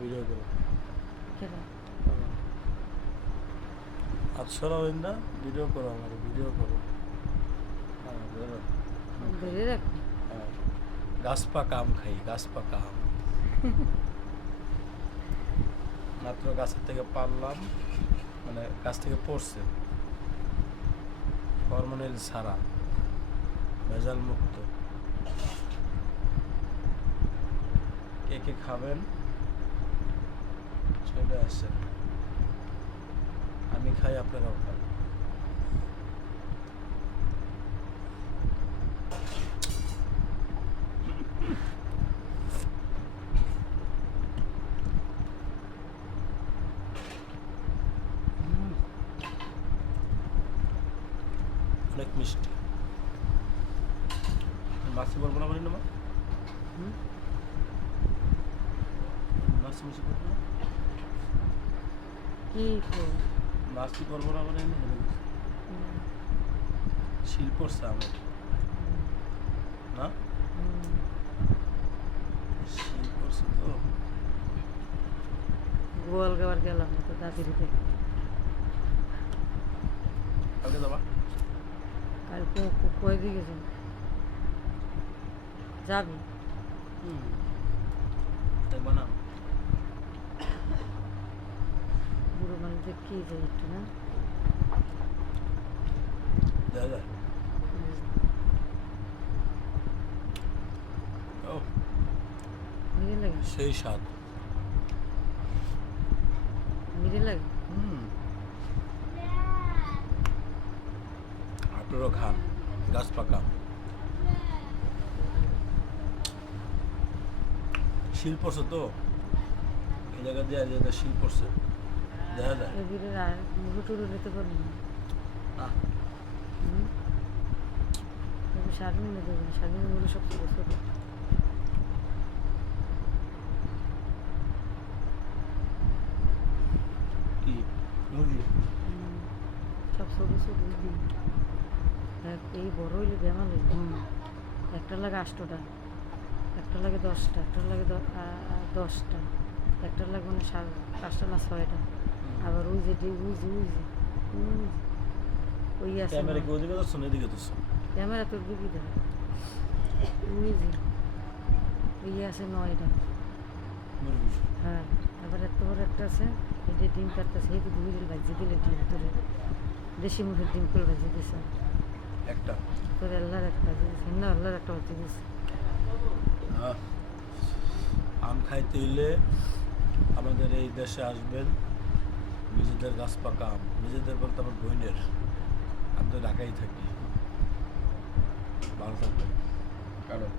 Video করো কেডা আচ্ছা না ভিডিও করো আমার ভিডিও করো হ্যাঁ ধরো। ধরে রাখো হ্যাঁ গাছ পাকা আম খাই গাছ পাকা আম মাত্র গাছের থেকে পারলাম মানে গাছ থেকে পড়ছে হরমোনাল ছাড়া ভেজাল মুক্ত কে কে খাবেন চলে আসেন আমি খাই আপনারাও খান অনেক মিষ্টি মাছি বলবো না বলি না মা মাছি মিষ্টি করবো না কি মাছি করবো না বলে শিল পড়ছে আমার না শিল পড়ছে তো গোয়াল গাবার গেলাম তো দাদির দেখে কালকে যাবা আর কয়ে দিয়ে গেছেন যাবি দেখবো না বুড়ো মানুষদের কি যায় একটু না দেখা যায় ও মিলে লাগে সেই স্বাদ মিলে লাগে আপনারও খান গাছ পাকা শিল পড়ছে তো এই জায়গা দিয়ে এই জায়গায় শিল পড়ছে দেখা যায় এবারে আর মুড়ো টুড়ো নিতে পারবো না না তবে শাড়ি নিয়ে দেবো না শাড়ি নিয়ে সব ছোটো ছোটো কি মুরগি সব ছোটো ছোটো দিই এই বড় হইলে বেমা লাগবে একটা লাগে 8টা একটা লাগে 10টা একটা লাগে 10টা একটা লাগে মানে 5টা না 6টা আবার ওই যে ওই আছে ক্যামেরা কি ওদিকে যাচ্ছ না এদিকে যাচ্ছ ক্যামেরা তোর দিবি দেখ ওই যে ওই আছে 9টা মুরগি হ্যাঁ আবার এত বড় একটা আছে এই যে ডিম কাটতেছে এই তো 2 দিন ভাজি দিলে ডিম তোরে দেশি মুখের ডিম করে ভাজি দিছে একটা তোর আল্লাহর একটা দিয়েছে না আল্লাহর একটা ভাজি দিয়েছে আম খাইতে হইলে আমাদের এই দেশে আসবেন নিজেদের গাছ পাকা আম নিজেদের বলতে আমার বোনের আমি তো ঢাকায় থাকি ভালো থাকবেন কারণ